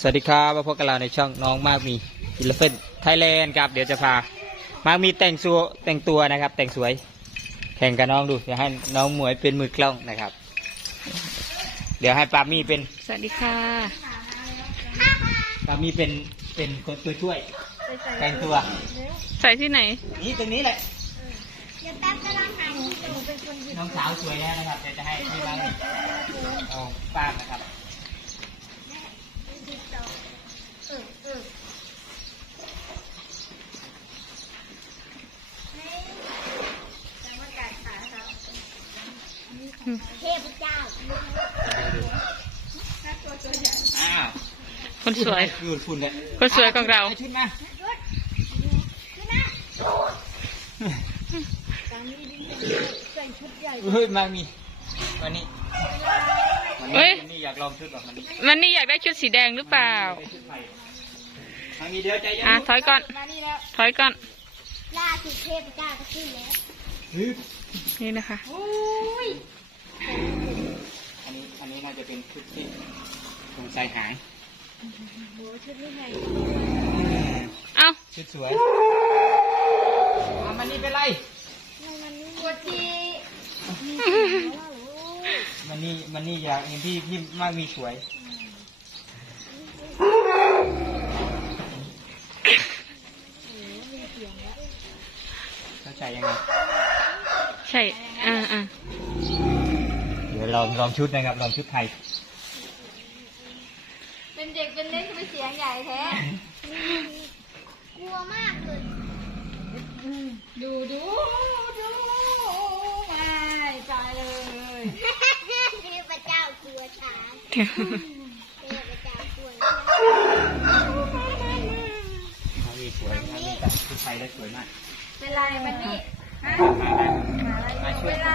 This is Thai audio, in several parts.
สวัสดีครับมาพบกับเราในช่องน้องมากมีอิเลฟเฟนไทยแลนด์ครับ เดี๋ยวจะพามากมีแต่งสัวแต่งตัวนะครับ แต่งสวย แข่งกับน้องดูเดี๋ยวให้น้องหมวยเป็นมือกล้องนะครับ เดี๋ยวให้ปามี่เป็นสวัสดีค่ะปามี่เป็นเป็นคนตัวช่วย แต่งตัว ใส่ที่ไหน นี่ตรงนี้แหละเดี๋ยวแป๊บจะต้องหาหนูจะหนูเป็นคนหยิบน้องสาวสวยแล้วนะครับเดี๋ยวจะให้ให้มามี่เอาป้างนะครับ เออเออจะมากัดขาเขา เทพเจ้าอ้าวคนสวยคือคุณเลยคนสวยของเรา ชุดมาขึ้นนะตอนนี้ดิ้งใส่ชุดใหญ่เฮ้ยมามีวันนี้วันเฮ้นี้ยวันนี้อยากลองชุดแบบวันนี้มันนี่อยากได้ชุดสีแดงหรือเปล่ามามีเดี๋ยวใจเย็นอะถอยก่อนมานี่แล้วถอยก่อนล่าสุดเทพเจ้าก็ขึ้นแล้วเฮ้ยนี่นะคะโอ้ยอันนี้อันนี้น่าจะเป็นชุดที่สงสัยหางโหชุดนี้ไงเอ้าชุดสวยอะมันนี่เป็นไรมันนี่ตัวทีมันนี่มันนี่อยากเห็นพี่พี่มากมีสวยเข้าใจยังไงใช่ อ่าอ่าเดี๋ยว ลองลองชุดนะครับลองชุดไทย เป็นเด็กเป็นเล็กทำไมเสียงใหญ่แท้ กลัวมากเลย ดูดูดูไม่ตายเลยเทพเจ้ากลัวช้างเทพเจ้ากลัวมากมีสวยมากมีแต่ชุดไทยได้สวยมาก เป็นไรมันนี่ฮะมาช่วยเป็นไร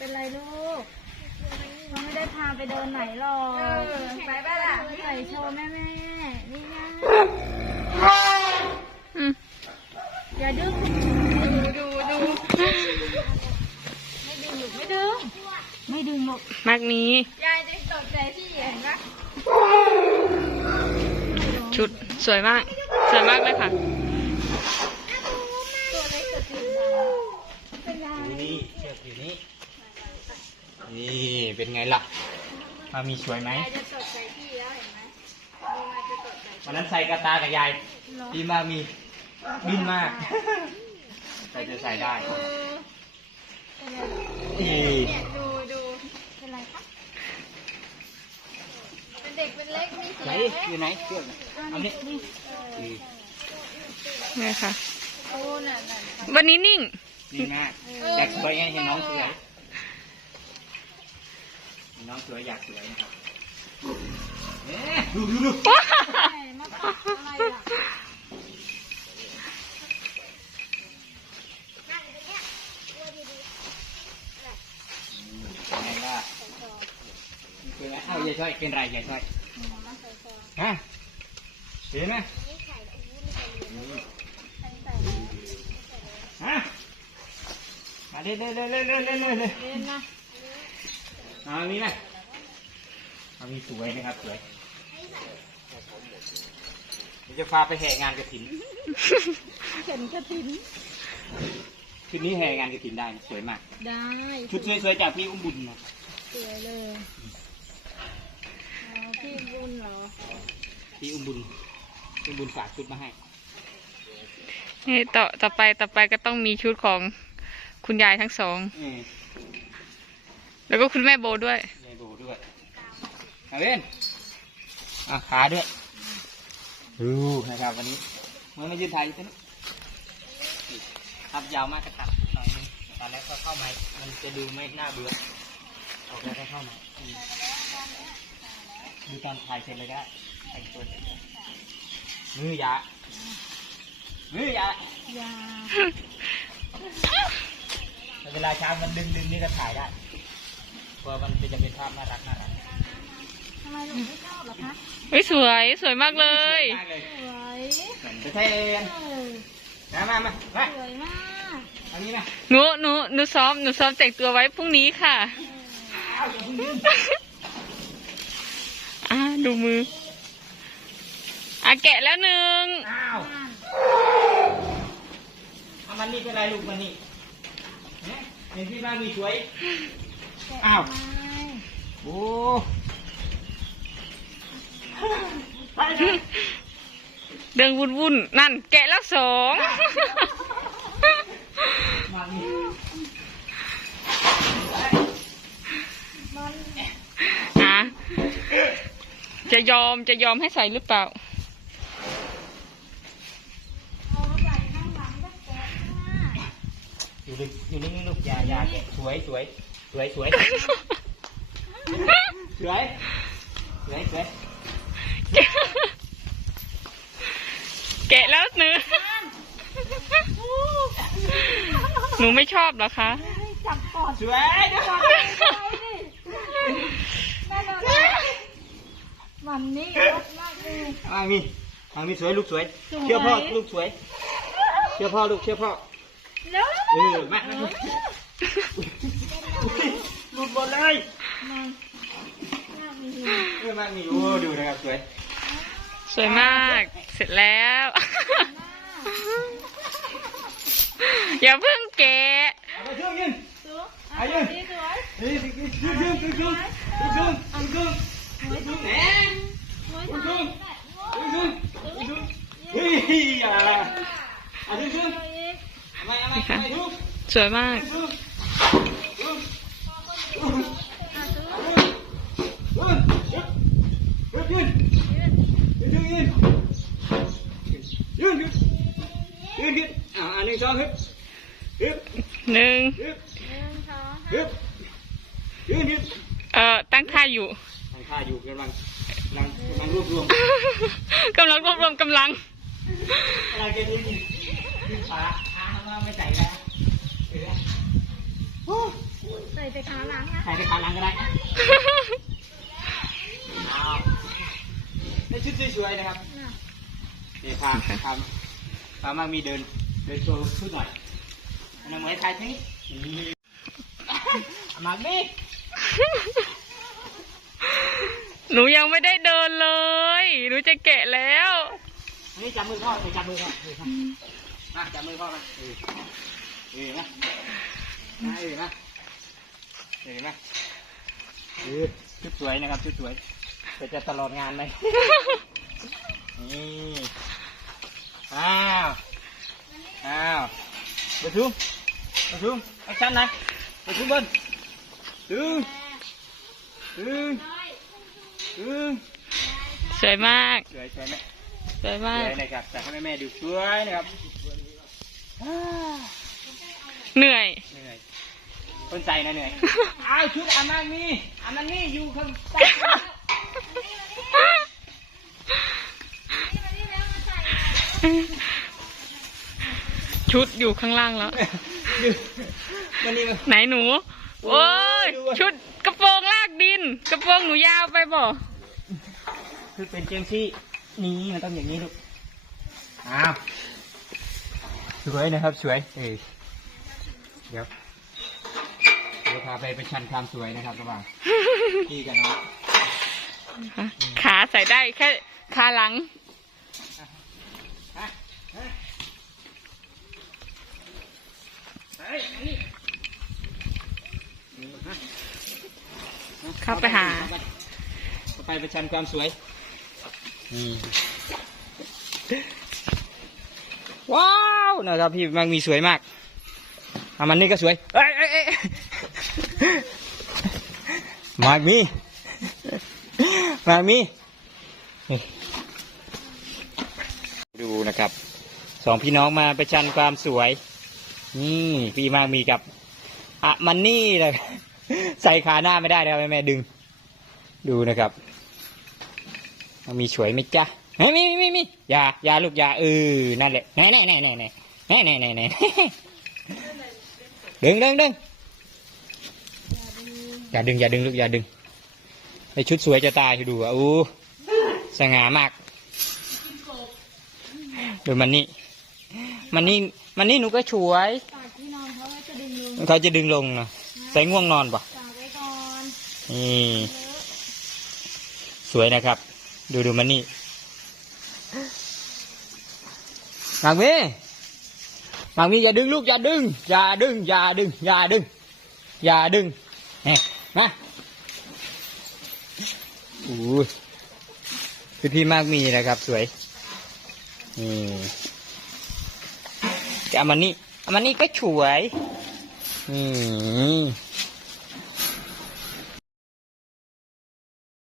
เป็นไรลูกเราไม่ได้พาไปเดินไหนหรอกไปบ้าล่ะใส่โชว์แม่แม่นี่นะอืมอย่าดึงดูดูดูไม่ดึงหนูไม่ดึงไม่ดึงหรอกมากมียายจะตกใจที่เห็นปะชุดสวยมาก สวยมากเลยค่ะ ตัวเล็กสุดจริงเป็นไรอยู่นี่เชือกอยู่นี่ นี่เป็นไงล่ะมามีสวยไหมยายจะตกใจที่แล้วเห็นไหมดูมาจะตกใจวันนั้นใส่กระตากับยายพี่มามีบินมากแต่จะใส่ได้เออเป็นไรนี่เนี่ยดูดูเป็นไรคะเป็นเด็กเป็นเล็กมีเสียไหนงไหมอยู่ไหนเชือกเอานี่นี่นี่ค่ะโอ้น่ะน่ะน่ะวันนี้นิ่งนี่มากอยากสวยไงเห็นน้องสวยเห็ น้องสวยอยากสวยนะครับเอ๊ะดูดูดูมาปะอะไรล่ะเป็นไงล่ะเป็นไรเอาอย่าช่วยเป็นไรอย่ช่วยฮะเห็นไหมฮะมาเล่นเล่นเล่นเล่นเล่นเล่นเล่นนะ เอาอันนี้นะเอามีสวยนะครับสวยเดี๋ยวจะพาไปแห่งานกระถินเข็นกระถิ่นชุดนี้แห่งานกระถินได้นะสวยมาก ได้ชุดสวยๆจากพี่อุ้มบุญนะสวยเลยอ๋อพี่บุญเหรอพี่อุ้มบุญอุ้มบุญฝากชุดมาให้ นี่ต่อต่อไปต่อไปก็ต้องมีชุดของคุณยายทั้งสองเออ แล้วก็คุณแม่โบด้วยยายโบด้วยเอาเล่นอะขาด้วยดูนะครับวันนี้มันมายืนถ่ายอยู่ตรงนี้ครับยาวมากกระตัดหน่อยนึงตอนแรกก็เข้ามามันจะดูไม่น่าเบื่อออกแล้วก็เข้ามาอืมดูตอนถ่ายเสร็จเลยได้แต่งตัวเสร็จเลยมือยามือยายาแต่เวลาเช้ามันดึงดึงนี่ก็ถ่ายได้ เพราะมันจะเป็นภาพน่ารักน่ารักทำไมหนูไม่ชอบเหรอคะเฮ้ยสวยสวยมากเลยมากเลยสวยเหมือนประเทศเออมามามามาสวยมากอันนี้นะหนูหนูหนูซ้อมหนูซ้อมแต่งตัวไว้พรุ่งนี้ค่ะเอาอย่าเพิ่งดึงอ่าดูมือเอะแกะแล้วหนึ่งอ้าวเอามันนี่เป็นไรลูกมันนี่เนี่ยเห็นพี่มามีสวย อ้าว โอ้ไปเถอะเดินวุ่นวุ่นๆนั่น แกะแล้วสองมานี่อะจะยอมจะยอมให้ใส่หรือเปล่าเอาใส่ข้างหลังก็แกะมา อยู่ลึกอยู่นิ่งๆลูกอย่าอย่าสวยสวยสวยสวยสวยสวยสวยแกะแล้วหนึ่งหนูไม่ชอบเหรอคะจับก่อนสวยเดี๋ยวก่อนแม่นอนมันนี่รสมากเลยมามีมามีสวยลูกสวย เชื่อพ่อลูกสวย เชื่อพ่อลูกเชื่อพ่อแล้ว เออมามามาหลุดหมดเลยมันน่ามีเออมามีโอ้ดูนะครับสวยสวยมาก เสร็จแล้ว อย่าเพิ่งแกะเอาไปเครื่องยืนสวยอายุดีสวยเฮ้ยเครื่องเครื่องเครื่องเครื่องเครื่องเครื่องเครื่องแหนสวยเครื่องสวยเครื่องเครื่องเครื่องเฮ้ยอย่าเอาเครื่องเครื่องไม่เอาไม่ไม่ทุกสวยมากเครื่องเครื่องเครื่องเครื่องเครื่องยืนยืนยืนยืนยืนยืนยืนยืนอ่าอันหนึ่งสองฮึบฮึบหนึ่งฮึบหนึ่งสองฮึบยืนยืน เอ่อตั้งท่าอยู่ทางข้าอยู่กำลังกำลังกำลังรวบรวมกำลังรวบรวมกำลังกำลังจะยืนยืนขาขามาไม่ใส่แล้วเออ ใส่แต่ขาหลังนะใส่ไปขาหลังก็ได้เอาในชุดสวยๆนะครับน่ะนี่พาพาพามามีเดินเดินโชว์ชุดหน่อยอันนั้นเหมือนใครทีนี้นี่เอามาดิหนูยังไม่ได้เดินเลย หนูจะแกะแล้วอันนี้จับมือพ่อเออจับมือพ่อเออครับมาจับมือพ่อมาเออเออมา มาเออมาเออมาเออชุดสวยนะครับชุดสวยจะจะตลอดงานเลยนี่อ้าวอ้าวเบอร์ทุ่มเบอร์ทุ่มแอคชั่นหน่อยเบอร์ทุ่มเบิ้ลตึงตึงตึงสวยมากสวยสวยไหมสวยสมากวยนะครับแต่ให้แม่แม่ๆดูสวยนะครับอ้าเหนื่อยเหนื่อย คนใจนะเหนื่อยอ้าวชุดอามันนี่อามันนี่อยู่ข้างใต้ชุดอยู่ข้างล่างแล้วอยู่มันนี่มันไหนหนู โอ้ยดูอะชุดกระโปรงลากดิน กระโปรงหนูยาวไปบ่คือเป็นเจมซี่นี่มันต้องอย่างนี้ลูกอ้าวสวยนะครับสวยเออเดี๋ยวเดี๋ยว พาไปประชันความสวยนะครับระหว่างพี่กับน้องขาใส่ได้แค่ขาหลังฮะฮะเฮ้ยอันนี้นี่ฮะเข้าไปหาเข้าไปประชันความสวยนี่ว้าวนะครับพี่มันมีสวยมากอะมันนี่ก็สวยเอ้ยเอ้ยเอ้ย มามีมามีดูนะครับสองพี่น้องมาประชันความสวย นี่พี่มามีกับอะมันนี่เลยใส่ขาหน้าไม่ได้นะครับแม่แม่ดึง ดูนะครับมันมีสวยไหมจ๊ะเฮ้ยมีมีมีมีอย่าอย่าลูกอย่าเออนั่นแหละแน่แน่แน่แน่แน่แน่แน่แน่ดึงดึงดึง อย่าดึงอย่าดึงลูกอย่าดึงไอชุดสวยจะตายดูอะอู้สง่ามากดูมันนี่มันนี่มันนี่หนูก็ช่วยตากที่นอนเขาไว้จะดึงลงเขาจะดึงลงนะใส่ง่วงนอนปะตากไว้ก่อนนี่สวยนะครับ ดูดูมันนี่มากมีมากมีอย่าดึงลูกอย่าดึงอย่าดึงอย่าดึงอย่าดึงอย่าดึงนี่ มาอู้ยคือพี่มากมีนะครับ สวย นี่จะเอามันนี่เอามันนี่ก็สวยนี่